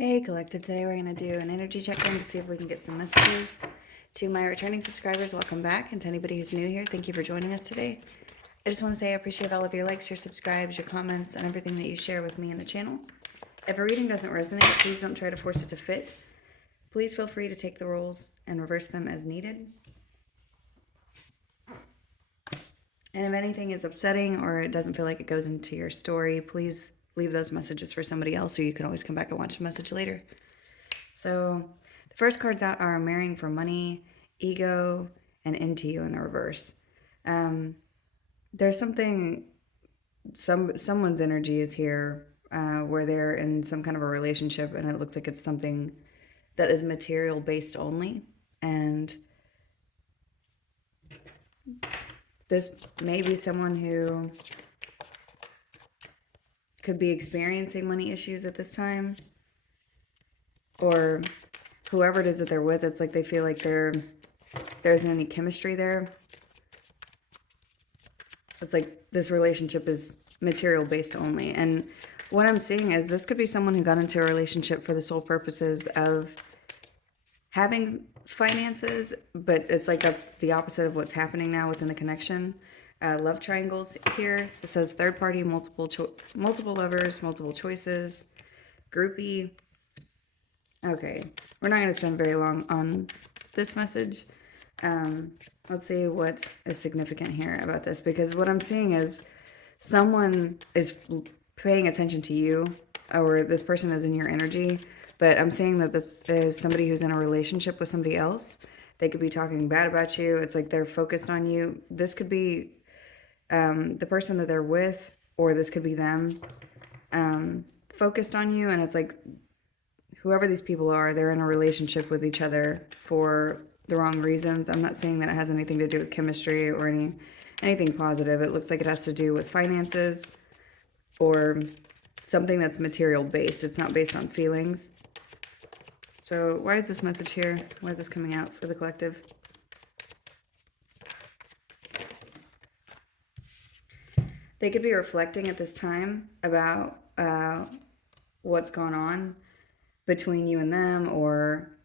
Hey Collective, today we're going to do an energy check-in to see if we can get some messages. To my returning subscribers, welcome back, and to anybody who's new here, thank you for joining us today. I just want to say I appreciate all of your likes, your subscribes, your comments, and everything that you share with me in the channel. If a reading doesn't resonate, please don't try to force it to fit. Please feel free to take the roles and reverse them as needed. And if anything is upsetting or it doesn't feel like it goes into your story, please leave those messages for somebody else, or you can always come back and watch the message later. So the first cards out are marrying for money, ego, and into you in the reverse. There's something, someone's energy is here where they're in some kind of a relationship, and it looks like it's something that is material based only. And this may be someone who could be experiencing money issues at this time, or whoever it is that they're with. It's like they feel like there isn't any chemistry there. It's like this relationship is material based only. And what I'm seeing is this could be someone who got into a relationship for the sole purposes of having finances, but it's like that's the opposite of what's happening now within the connection. Love triangles here. It says third party, multiple lovers, multiple choices, groupie. Okay, we're not going to spend very long on this message. Let's see what is significant here about this, because what I'm seeing is someone is paying attention to you, or this person is in your energy, but I'm seeing that this is somebody who's in a relationship with somebody else. They could be talking bad about you. It's like they're focused on you. This could be the person that they're with, or this could be them focused on you, and it's like whoever these people are, they're in a relationship with each other for the wrong reasons. I'm not saying that it has anything to do with chemistry or anything positive. It looks like it has to do with finances or something that's material based. It's not based on feelings. So why is this message here? Why is this coming out for the collective? They could be reflecting at this time about what's gone on between you and them, or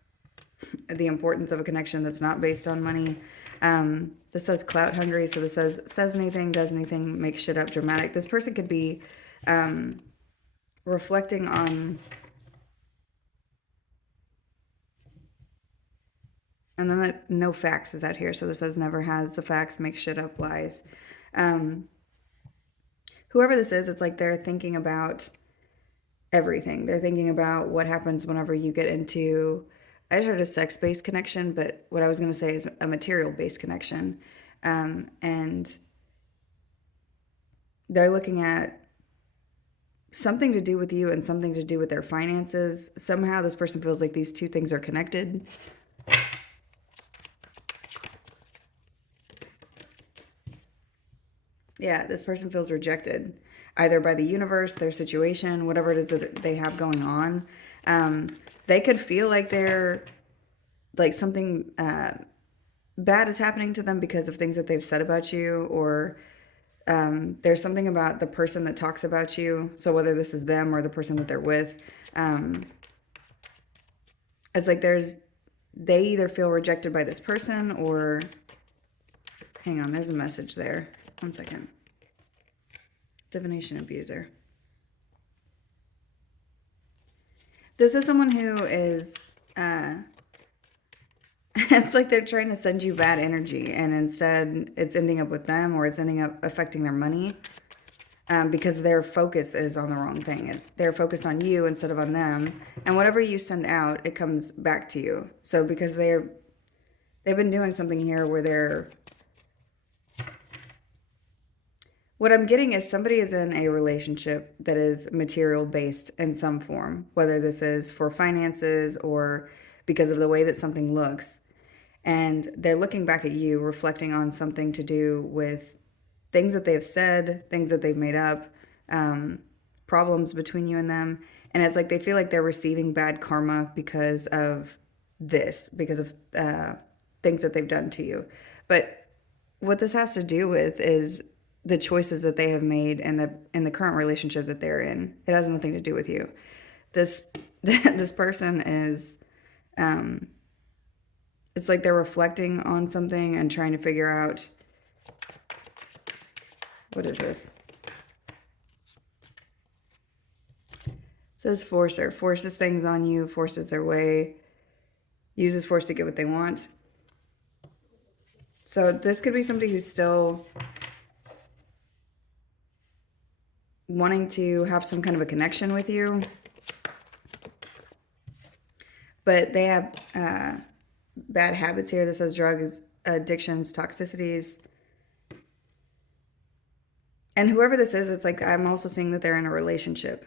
the importance of a connection that's not based on money. This says clout hungry, so this says anything, does anything, makes shit up, dramatic. This person could be reflecting on, and then that no facts is out here, so this says never has the facts, makes shit up, lies. Whoever this is, it's like they're thinking about everything. They're thinking about what happens whenever you get into, I just heard a sex-based connection, but what I was going to say is a material-based connection. And they're looking at something to do with you and something to do with their finances. Somehow this person feels like these two things are connected. Yeah, this person feels rejected, either by the universe, their situation, whatever it is that they have going on. They could feel like they're, like something bad is happening to them because of things that they've said about you, or there's something about the person that talks about you. So whether this is them or the person that they're with, it's like they either feel rejected by this person, or, hang on, there's a message there. One second. Divination abuser. This is someone who is, it's like they're trying to send you bad energy, and instead it's ending up with them, or it's ending up affecting their money, because their focus is on the wrong thing. They're focused on you instead of on them, and whatever you send out, it comes back to you. So because they've been doing something here where they're, what I'm getting is somebody is in a relationship that is material based in some form, whether this is for finances or because of the way that something looks. And they're looking back at you, reflecting on something to do with things that they've said, things that they've made up, problems between you and them. And it's like they feel like they're receiving bad karma because of this, because of things that they've done to you. But what this has to do with is the choices that they have made in the current relationship that they're in. It has nothing to do with you. This this person is, it's like they're reflecting on something and trying to figure out, what is this? It says forcer, forces things on you, forces their way, uses force to get what they want. So this could be somebody who's still wanting to have some kind of a connection with you, but they have bad habits here. This says drugs, addictions, toxicities. And whoever this is, it's like I'm also seeing that they're in a relationship.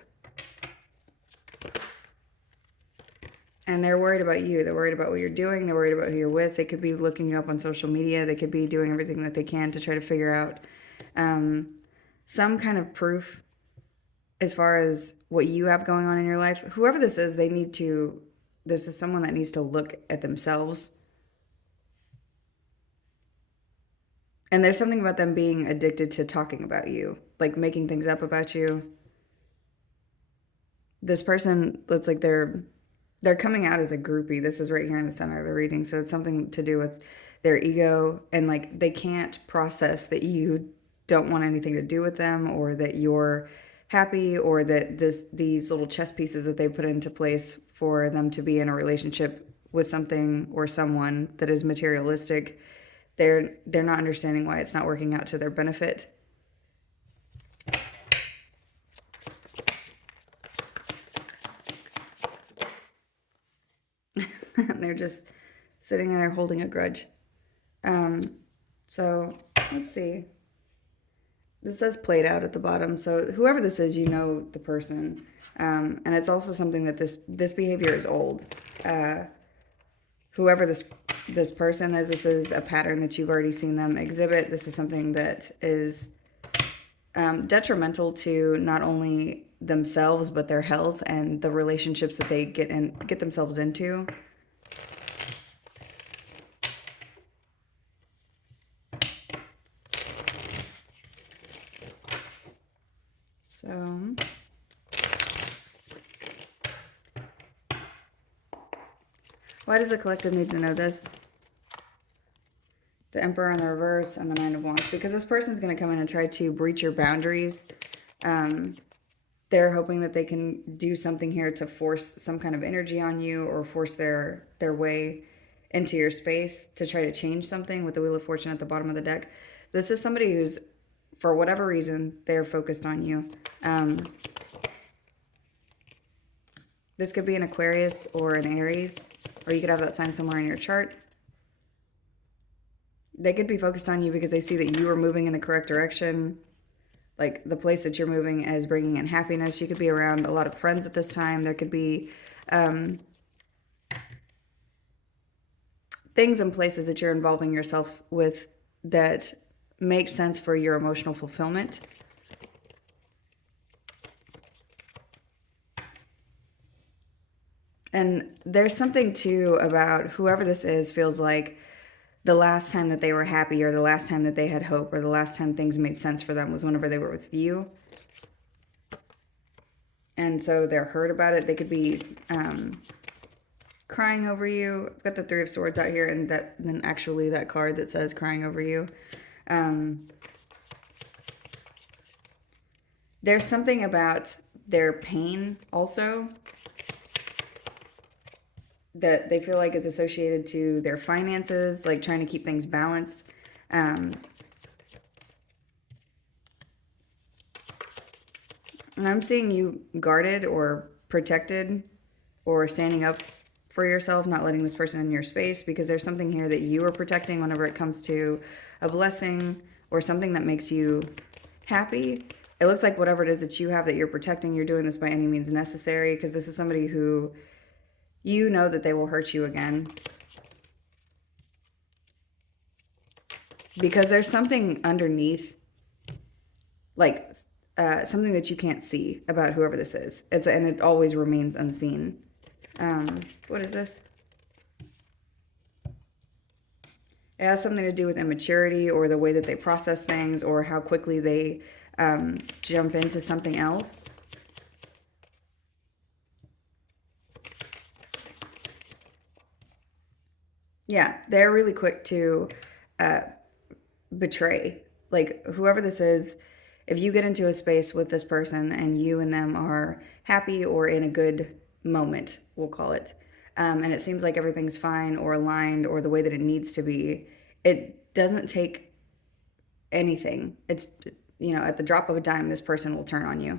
And they're worried about you. They're worried about what you're doing. They're worried about who you're with. They could be looking you up on social media. They could be doing everything that they can to try to figure out some kind of proof as far as what you have going on in your life. Whoever this is, this is someone that needs to look at themselves. And there's something about them being addicted to talking about you, like making things up about you. This person looks like they're coming out as a groupie. This is right here in the center of the reading. So it's something to do with their ego, and like they can't process that you don't want anything to do with them, or that you're happy, or that these little chess pieces that they put into place for them to be in a relationship with something or someone that is materialistic, they're not understanding why it's not working out to their benefit. They're just sitting there holding a grudge. So let's see. This says played out at the bottom. So whoever this is, you know the person. And it's also something that this behavior is old. Whoever this person is, this is a pattern that you've already seen them exhibit. This is something that is detrimental to not only themselves, but their health and the relationships that they get themselves into. So why does the collective need to know this? The Emperor in the reverse and the Nine of Wands. Because this person's going to come in and try to breach your boundaries. They're hoping that they can do something here to force some kind of energy on you, or force their way into your space to try to change something with the Wheel of Fortune at the bottom of the deck. This is somebody who's, for whatever reason, they're focused on you. This could be an Aquarius or an Aries, or you could have that sign somewhere in your chart. They could be focused on you because they see that you are moving in the correct direction. Like the place that you're moving is bringing in happiness. You could be around a lot of friends at this time. There could be things and places that you're involving yourself with that make sense for your emotional fulfillment. And there's something too about whoever this is feels like the last time that they were happy, or the last time that they had hope, or the last time things made sense for them was whenever they were with you. And so they're hurt about it. They could be crying over you. I've got the Three of Swords out here, and then actually that card that says crying over you. There's something about their pain also that they feel like is associated to their finances, like trying to keep things balanced. And I'm seeing you guarded or protected or standing up for yourself, not letting this person in your space, because there's something here that you are protecting whenever it comes to a blessing or something that makes you happy. It looks like whatever it is that you have that you're protecting, you're doing this by any means necessary, because this is somebody who you know that they will hurt you again. Because there's something underneath, like something that you can't see about whoever this is. And it always remains unseen. What is this? It has something to do with immaturity, or the way that they process things, or how quickly they jump into something else. Yeah, they're really quick to uh, betray. Like, whoever this is, if you get into a space with this person and you and them are happy or in a good moment, we'll call it, and it seems like everything's fine or aligned or the way that it needs to be, it doesn't take anything. It's, at the drop of a dime, this person will turn on you.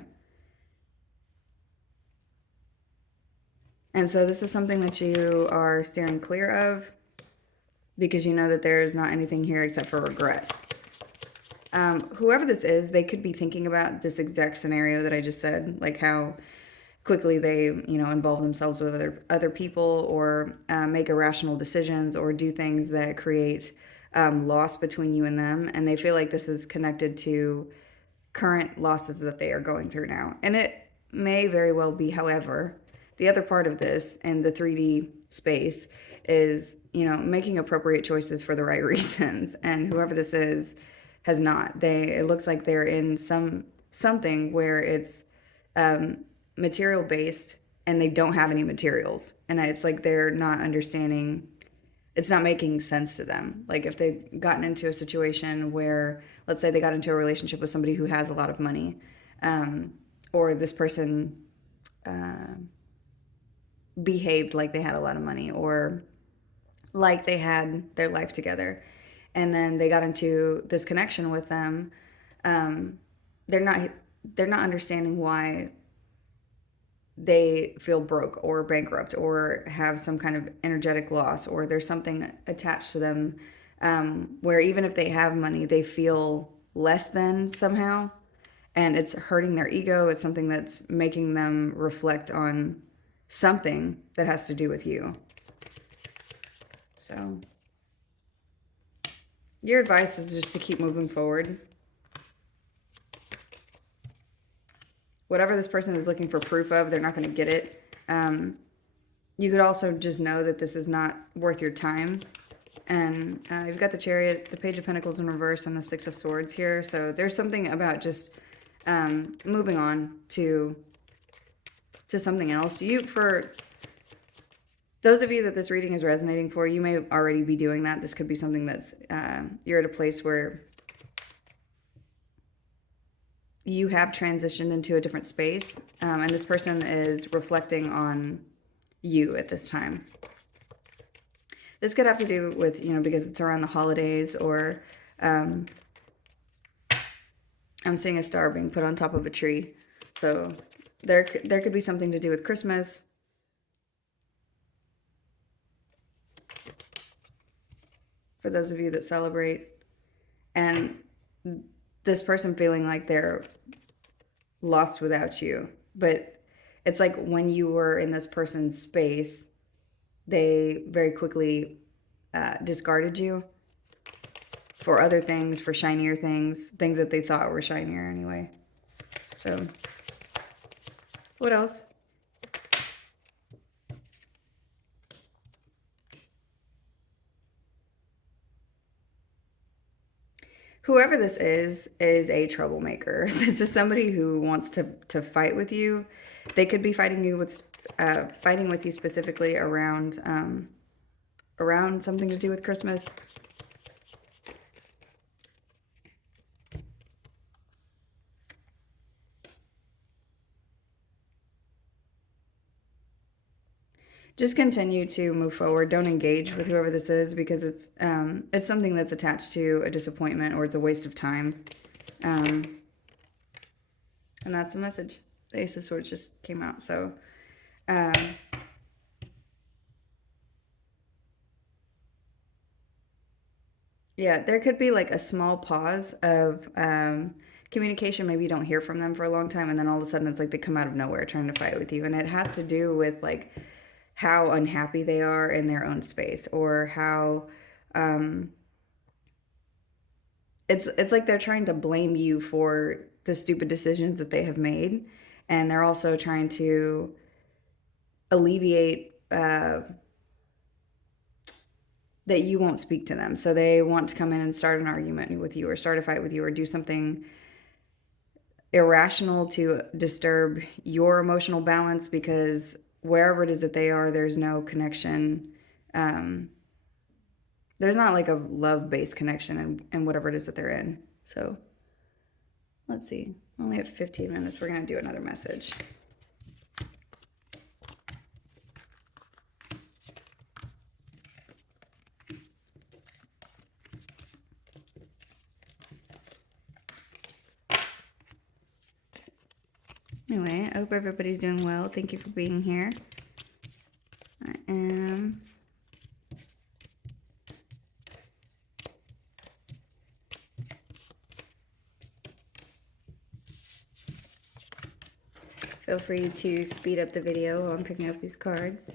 And so this is something that you are steering clear of because you know that there's not anything here except for regret. Whoever this is, they could be thinking about this exact scenario that I just said, like how quickly they, involve themselves with other people or make irrational decisions or do things that create loss between you and them. And they feel like this is connected to current losses that they are going through now. And it may very well be, however, the other part of this in the 3D space is, making appropriate choices for the right reasons. And whoever this is has not. It looks like they're in something where it's material based and they don't have any materials. And it's like they're not understanding, it's not making sense to them. Like if they've gotten into a situation where, let's say they got into a relationship with somebody who has a lot of money, or this person behaved like they had a lot of money or like they had their life together, and then they got into this connection with them, um, they're not they're not understanding why they feel broke or bankrupt or have some kind of energetic loss or there's something attached to them, where even if they have money, they feel less than somehow. And it's hurting their ego. It's something that's making them reflect on something that has to do with you. So, your advice is just to keep moving forward. Whatever this person is looking for proof of, they're not going to get it. You could also just know that this is not worth your time. And you've got the Chariot, the Page of Pentacles in reverse, and the Six of Swords here. So there's something about just moving on to something else. For those of you that this reading is resonating for, you may already be doing that. This could be something that's, you're at a place where you have transitioned into a different space, and this person is reflecting on you at this time. This could have to do with, because it's around the holidays, or I'm seeing a star being put on top of a tree. So there could be something to do with Christmas. For those of you that celebrate, and this person feeling like they're lost without you. But it's like when you were in this person's space, they very quickly discarded you for other things, for shinier things that they thought were shinier anyway. So, what else? Whoever this is a troublemaker. This is somebody who wants to fight with you. They could be fighting with you specifically around around something to do with Christmas. Just continue to move forward. Don't engage with whoever this is, because it's something that's attached to a disappointment or it's a waste of time. And that's the message. The Ace of Swords just came out. So yeah, there could be like a small pause of communication. Maybe you don't hear from them for a long time, and then all of a sudden it's like they come out of nowhere trying to fight with you. And it has to do with like how unhappy they are in their own space, or how it's like they're trying to blame you for the stupid decisions that they have made, and they're also trying to alleviate that you won't speak to them. So they want to come in and start an argument with you, or start a fight with you, or do something irrational to disturb your emotional balance, because wherever it is that they are, there's no connection There's not like a love-based connection in whatever it is that they're in. So let's see. Only have 15 minutes. We're going to do another message. Anyway, I hope everybody's doing well. Thank you for being here. I am... Feel free to speed up the video while I'm picking up these cards.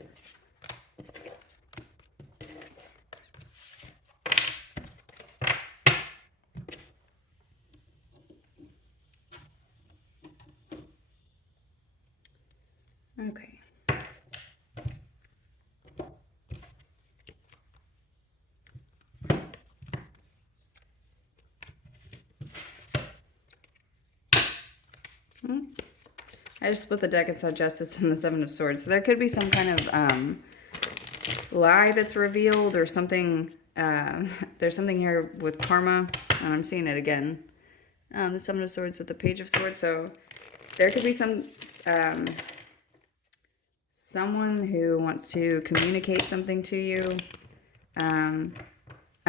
Okay. I just split the deck and saw Justice and the Seven of Swords. So there could be some kind of lie that's revealed or something. There's something here with karma, and I'm seeing it again. The Seven of Swords with the Page of Swords. So there could be some someone who wants to communicate something to you. I'm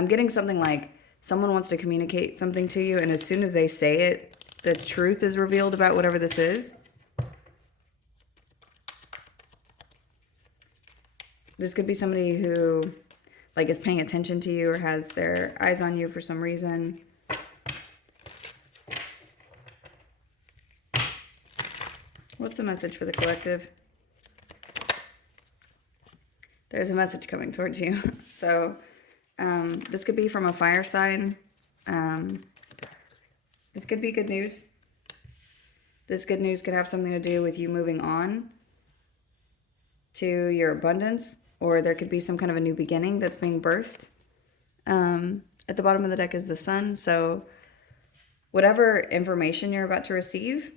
getting something like someone wants to communicate something to you, and as soon as they say it, the truth is revealed about whatever this is. This could be somebody who, like, is paying attention to you or has their eyes on you for some reason. What's the message for the collective? There's a message coming towards you. So, this could be from a fire sign. This could be good news. This good news could have something to do with you moving on to your abundance, or there could be some kind of a new beginning that's being birthed. At the bottom of the deck is the sun. So whatever information you're about to receive,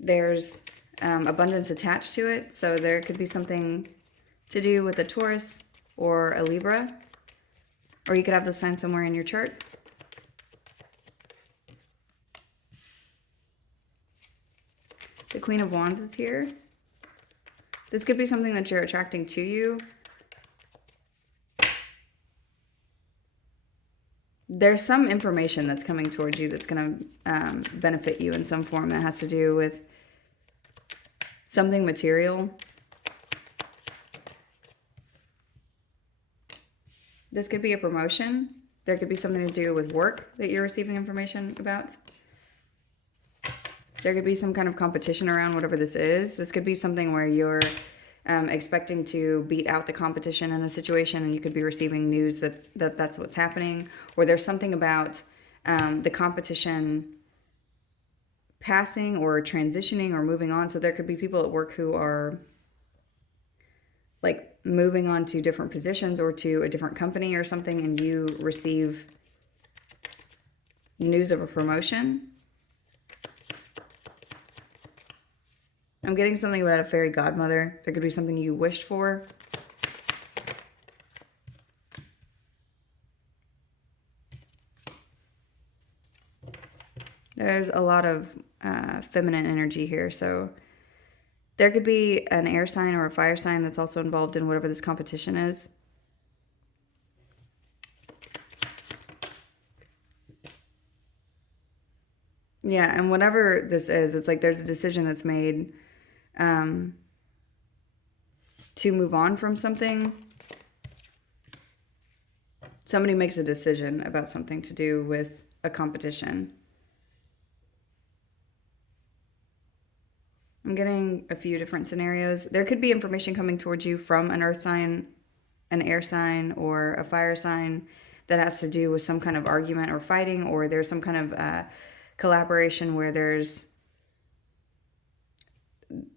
there's abundance attached to it. So there could be something to do with a Taurus or a Libra, or you could have the sign somewhere in your chart. The Queen of Wands is here. This could be something that you're attracting to you. There's some information that's coming towards you that's going to benefit you in some form that has to do with something material. This could be a promotion. There could be something to do with work that you're receiving information about. There could be some kind of competition around whatever this is. This could be something where you're expecting to beat out the competition in a situation, and you could be receiving news that that's what's happening. Or there's something about the competition passing or transitioning or moving on. So there could be people at work who are like moving on to different positions or to a different company or something, and you receive news of a promotion. I'm getting something about a fairy godmother. There could be something you wished for. There's a lot of feminine energy here. So there could be an air sign or a fire sign that's also involved in whatever this competition is. Yeah, and whatever this is, it's like there's a decision that's made to move on from something. Somebody makes a decision about something to do with a competition. I'm getting a few different scenarios. There could be information coming towards you from an earth sign, an air sign, or a fire sign that has to do with some kind of argument or fighting, or there's some kind of collaboration where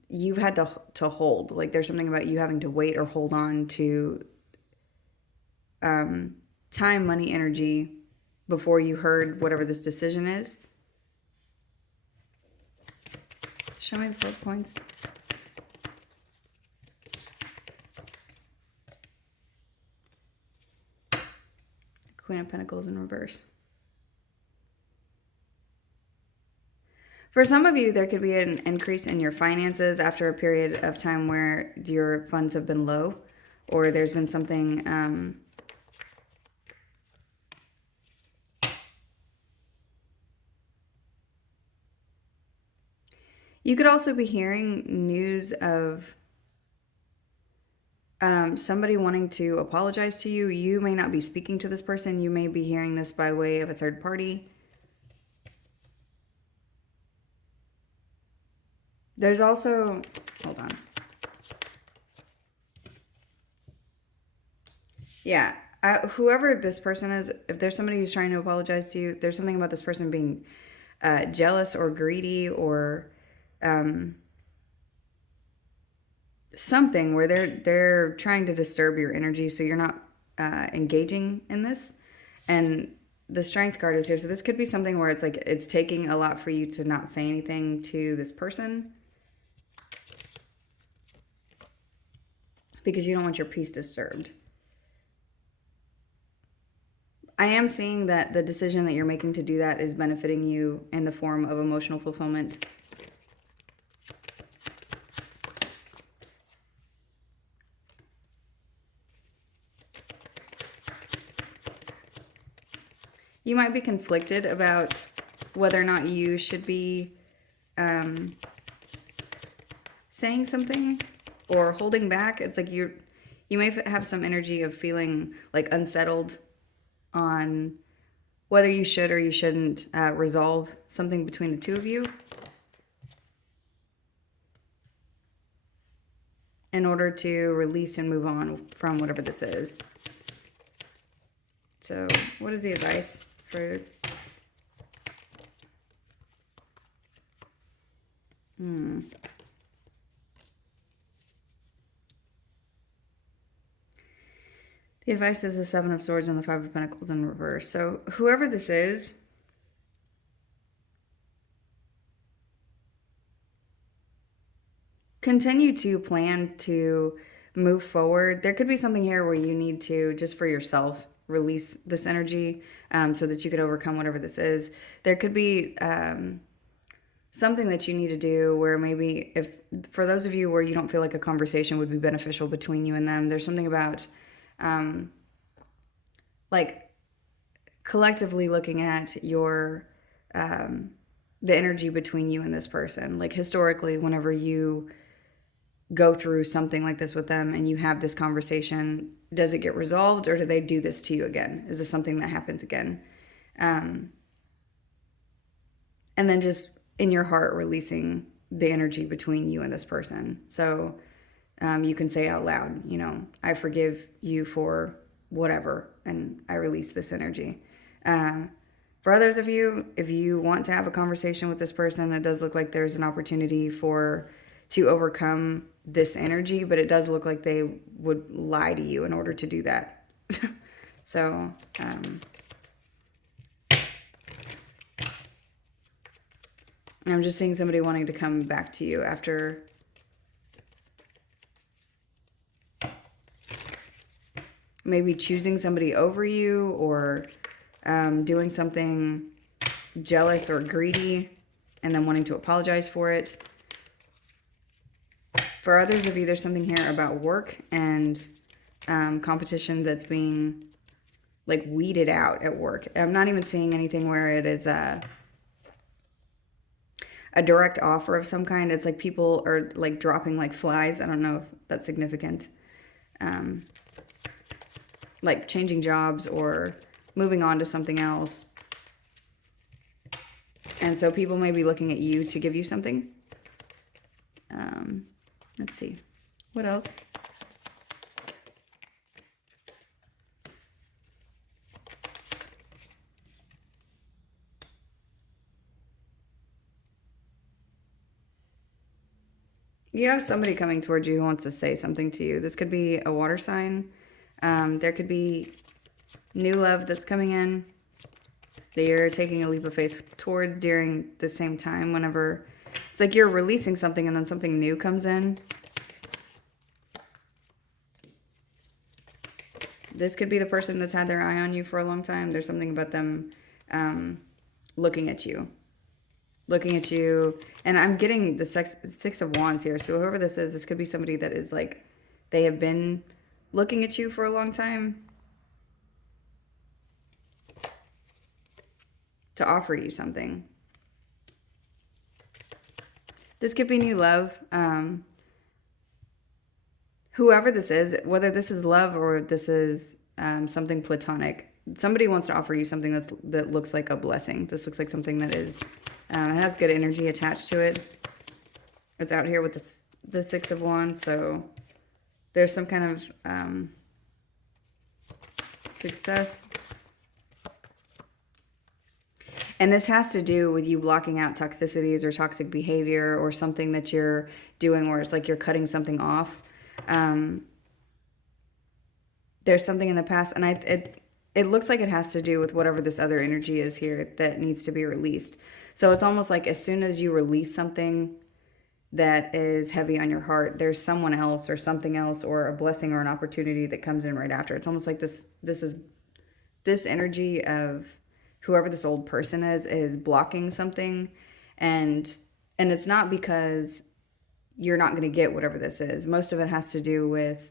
you've had to hold. Like there's something about you having to wait or hold on to time, money, energy before you heard whatever this decision is. Show me the 4 points. Queen of Pentacles in reverse. For some of you, there could be an increase in your finances after a period of time where your funds have been low, or there's been something you could also be hearing news of somebody wanting to apologize to you. You may not be speaking to this person. You may be hearing this by way of a third party. There's also, hold on. Yeah, whoever this person is, if there's somebody who's trying to apologize to you, there's something about this person being jealous or greedy or something where they're trying to disturb your energy, so you're not engaging in this. And the Strength card is here, so this could be something where it's like it's taking a lot for you to not say anything to this person because you don't want your peace disturbed. I am seeing that the decision that you're making to do that is benefiting you in the form of emotional fulfillment. You might be conflicted about whether or not you should be saying something or holding back. It's like you may have some energy of feeling like unsettled on whether you should or you shouldn't resolve something between the two of you in order to release and move on from whatever this is. So what is the advice for... The advice is the Seven of Swords and the Five of Pentacles in reverse. So whoever this is, continue to plan to move forward. There could be something here where you need to, just for yourself, release this energy so that you could overcome whatever this is. There could be something that you need to do where maybe, if for those of you where you don't feel like a conversation would be beneficial between you and them, there's something about like collectively looking at your the energy between you and this person. Like historically, whenever you go through something like this with them and you have this conversation, does it get resolved, or do they do this to you again? Is this something that happens again? And then just in your heart releasing the energy between you and this person. So you can say out loud, you know, I forgive you for whatever, and I release this energy. For others of you, if you want to have a conversation with this person, it does look like there's an opportunity to overcome this energy, but it does look like they would lie to you in order to do that. So, I'm just seeing somebody wanting to come back to you after maybe choosing somebody over you, or doing something jealous or greedy and then wanting to apologize for it. For others of you, there's something here about work and competition that's being like weeded out at work. I'm not even seeing anything where it is a direct offer of some kind. It's like people are like dropping like flies. I don't know if that's significant. Like changing jobs or moving on to something else. And so people may be looking at you to give you something. Let's see. What else? You have somebody coming towards you who wants to say something to you. This could be a water sign. There could be new love that's coming in that you're taking a leap of faith towards during the same time. Whenever it's like you're releasing something and then something new comes in. this could be the person that's had their eye on you for a long time. There's something about them looking at you. Looking at you. And I'm getting the Six of Wands here. So whoever this is, this could be somebody that is like, they have been looking at you for a long time to offer you something. This could be new love. Whoever this is, whether this is love or this is something platonic, somebody wants to offer you something that looks like a blessing. This looks like something that is, it has good energy attached to it. It's out here with the Six of Wands, so there's some kind of success. And this has to do with you blocking out toxicities or toxic behavior or something that you're doing where it's like you're cutting something off. There's something in the past, and it looks like it has to do with whatever this other energy is here that needs to be released. So it's almost like as soon as you release something that is heavy on your heart, there's someone else or something else or a blessing or an opportunity that comes in right after. It's almost like this energy of whoever this old person is blocking something, and it's not because you're not going to get whatever this is. Most of it has to do with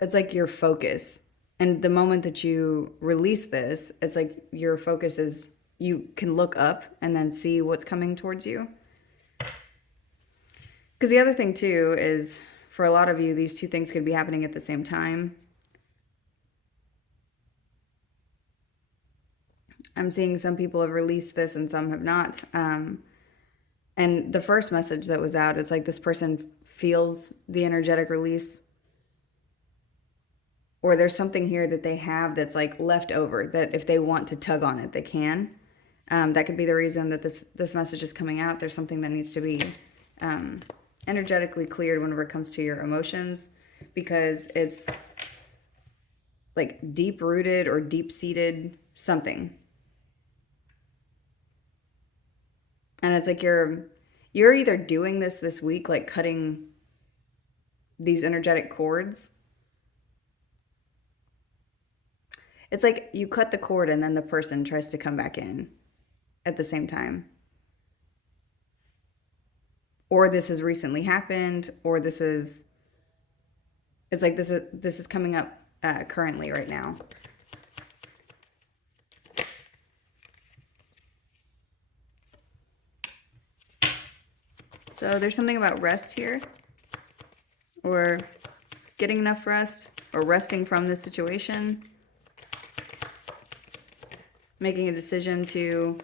it's like your focus. And the moment that you release this, it's like your focus is, you can look up and then see what's coming towards you. Because the other thing too is, for a lot of you, these two things could be happening at the same time. I'm seeing some people have released this and some have not. And the first message that was out, it's like this person feels the energetic release, or there's something here that they have that's like left over, that if they want to tug on it, they can. That could be the reason that this message is coming out. There's something that needs to be energetically cleared whenever it comes to your emotions, because it's like deep-rooted or deep-seated something. And it's like you're either doing this week, like cutting these energetic cords. It's like you cut the cord and then the person tries to come back in at the same time. Or this has recently happened, or it's like this is coming up currently right now. So there's something about rest here, or getting enough rest, or resting from this situation. Making a decision to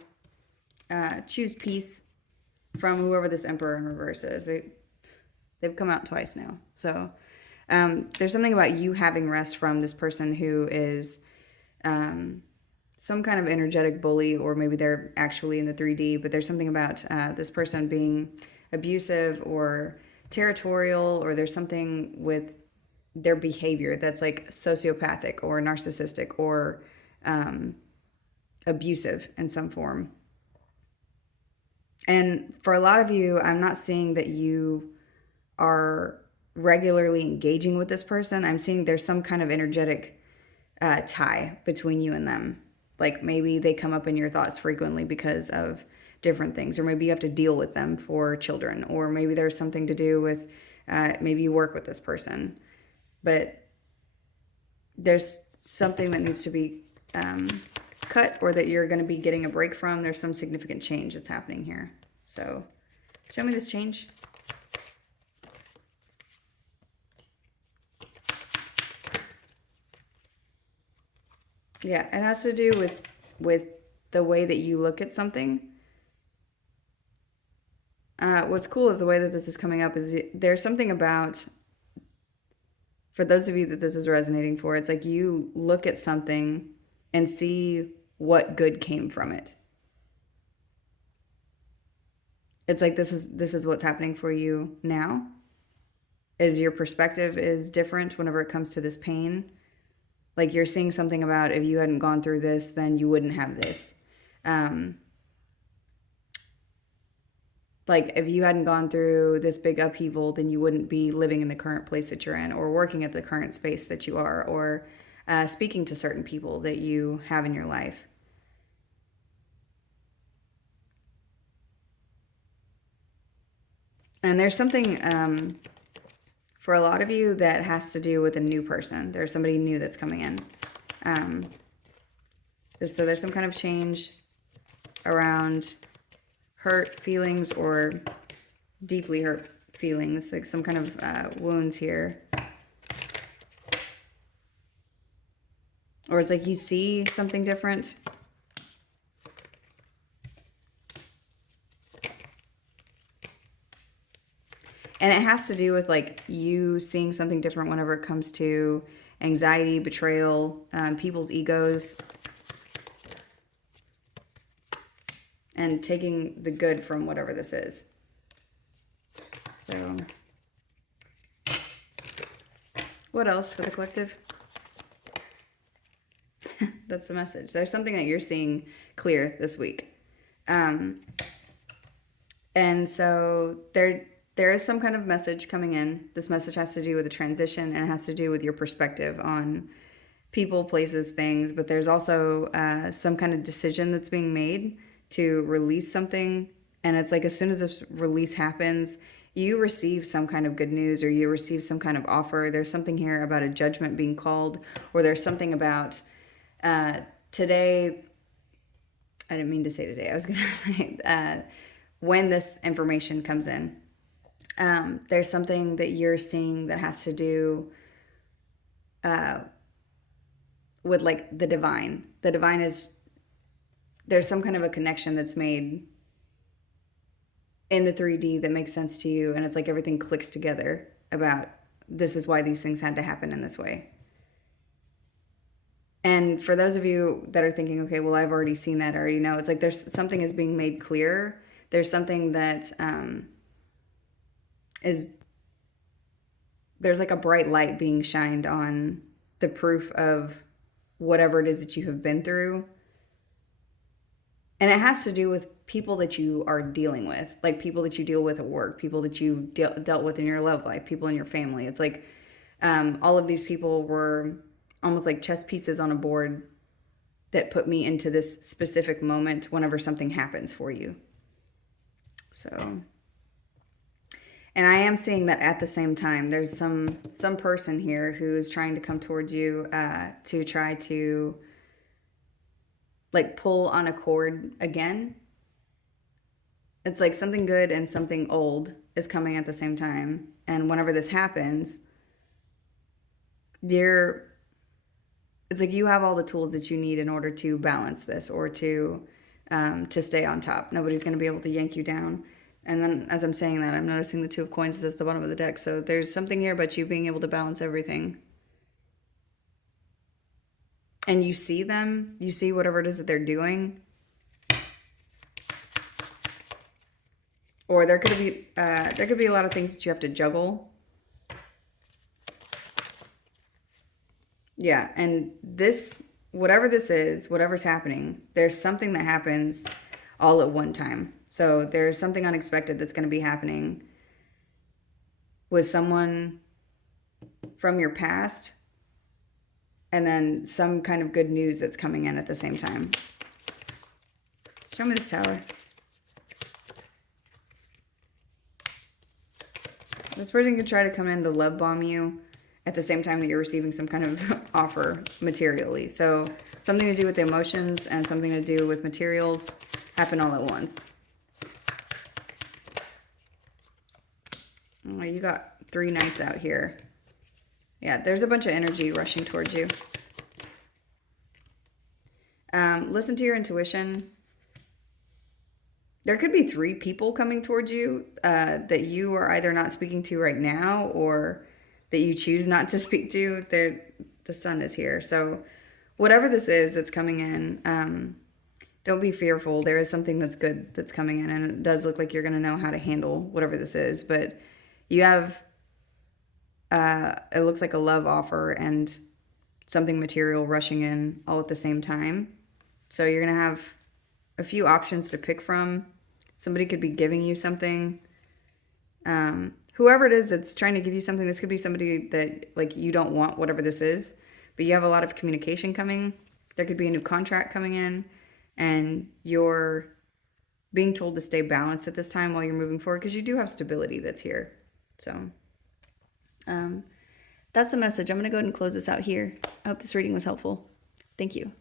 choose peace from whoever this Emperor in reverse is. They've come out twice now. So there's something about you having rest from this person who is some kind of energetic bully, or maybe they're actually in the 3D, but there's something about this person being abusive or territorial, or there's something with their behavior that's like sociopathic or narcissistic or abusive in some form. And for a lot of you, I'm not seeing that you are regularly engaging with this person. I'm seeing there's some kind of energetic tie between you and them. Like maybe they come up in your thoughts frequently because of different things, or maybe you have to deal with them for children, or maybe there's something to do with maybe you work with this person. But there's something that needs to be cut, or that you're going to be getting a break from. There's some significant change that's happening here. So show me this change. Yeah, it has to do with the way that you look at something. What's cool is the way that this is coming up is there's something about, for those of you that this is resonating for, it's like you look at something and see what good came from it. It's like this is what's happening for you now. Is your perspective is different whenever it comes to this pain. Like you're seeing something about, if you hadn't gone through this, then you wouldn't have this. Like if you hadn't gone through this big upheaval, then you wouldn't be living in the current place that you're in, or working at the current space that you are, or speaking to certain people that you have in your life. And there's something for a lot of you that has to do with a new person. There's somebody new that's coming in. Um, so there's some kind of change around hurt feelings or deeply hurt feelings, like some kind of wounds here. Or it's like you see something different. And it has to do with like you seeing something different whenever it comes to anxiety, betrayal, people's egos, and taking the good from whatever this is. So, what else for the collective? That's the message. There's something that you're seeing clear this week. And so there is some kind of message coming in. This message has to do with a transition, and it has to do with your perspective on people, places, things. But there's also some kind of decision that's being made to release something. And it's like as soon as this release happens, you receive some kind of good news, or you receive some kind of offer. There's something here about a judgment being called, or there's something about today. I didn't mean to say today. I was going to say when this information comes in. There's something that you're seeing that has to do with like the divine. The divine is, there's some kind of a connection that's made in the 3D that makes sense to you, and it's like everything clicks together about this is why these things had to happen in this way. And for those of you that are thinking, okay, well, I've already seen that, I already know, it's like there's something is being made clear. There's something that there's like a bright light being shined on the proof of whatever it is that you have been through. And it has to do with people that you are dealing with, like people that you deal with at work, people that you dealt with in your love life, people in your family. It's like all of these people were almost like chess pieces on a board that put me into this specific moment whenever something happens for you. So, and I am seeing that at the same time, there's some person here who's trying to come towards you to try to like pull on a cord again. It's like something good and something old is coming at the same time. And whenever this happens, it's like you have all the tools that you need in order to balance this, or to stay on top. Nobody's going to be able to yank you down. And then as I'm saying that, I'm noticing the 2 of coins is at the bottom of the deck. So there's something here about you being able to balance everything. And you see them, you see whatever it is that they're doing. Or there could be a lot of things that you have to juggle. Yeah, and this, whatever this is, whatever's happening, there's something that happens all at one time. So there's something unexpected that's going to be happening with someone from your past, and then some kind of good news that's coming in at the same time. Show me this tower. This person could try to come in to love bomb you at the same time that you're receiving some kind of offer materially. So something to do with the emotions and something to do with materials happen all at once. Oh, you got 3 knights out here. Yeah, there's a bunch of energy rushing towards you. Listen to your intuition. There could be 3 people coming towards you that you are either not speaking to right now, or that you choose not to speak to. The sun is here. So whatever this is that's coming in, don't be fearful. There is something that's good that's coming in, and it does look like you're going to know how to handle whatever this is. But you have, it looks like a love offer and something material rushing in all at the same time. So you're going to have a few options to pick from. Somebody could be giving you something. Whoever it is that's trying to give you something, this could be somebody that like you don't want whatever this is, but you have a lot of communication coming. There could be a new contract coming in, and you're being told to stay balanced at this time while you're moving forward because you do have stability that's here. So that's the message. I'm going to go ahead and close this out here. I hope this reading was helpful. Thank you.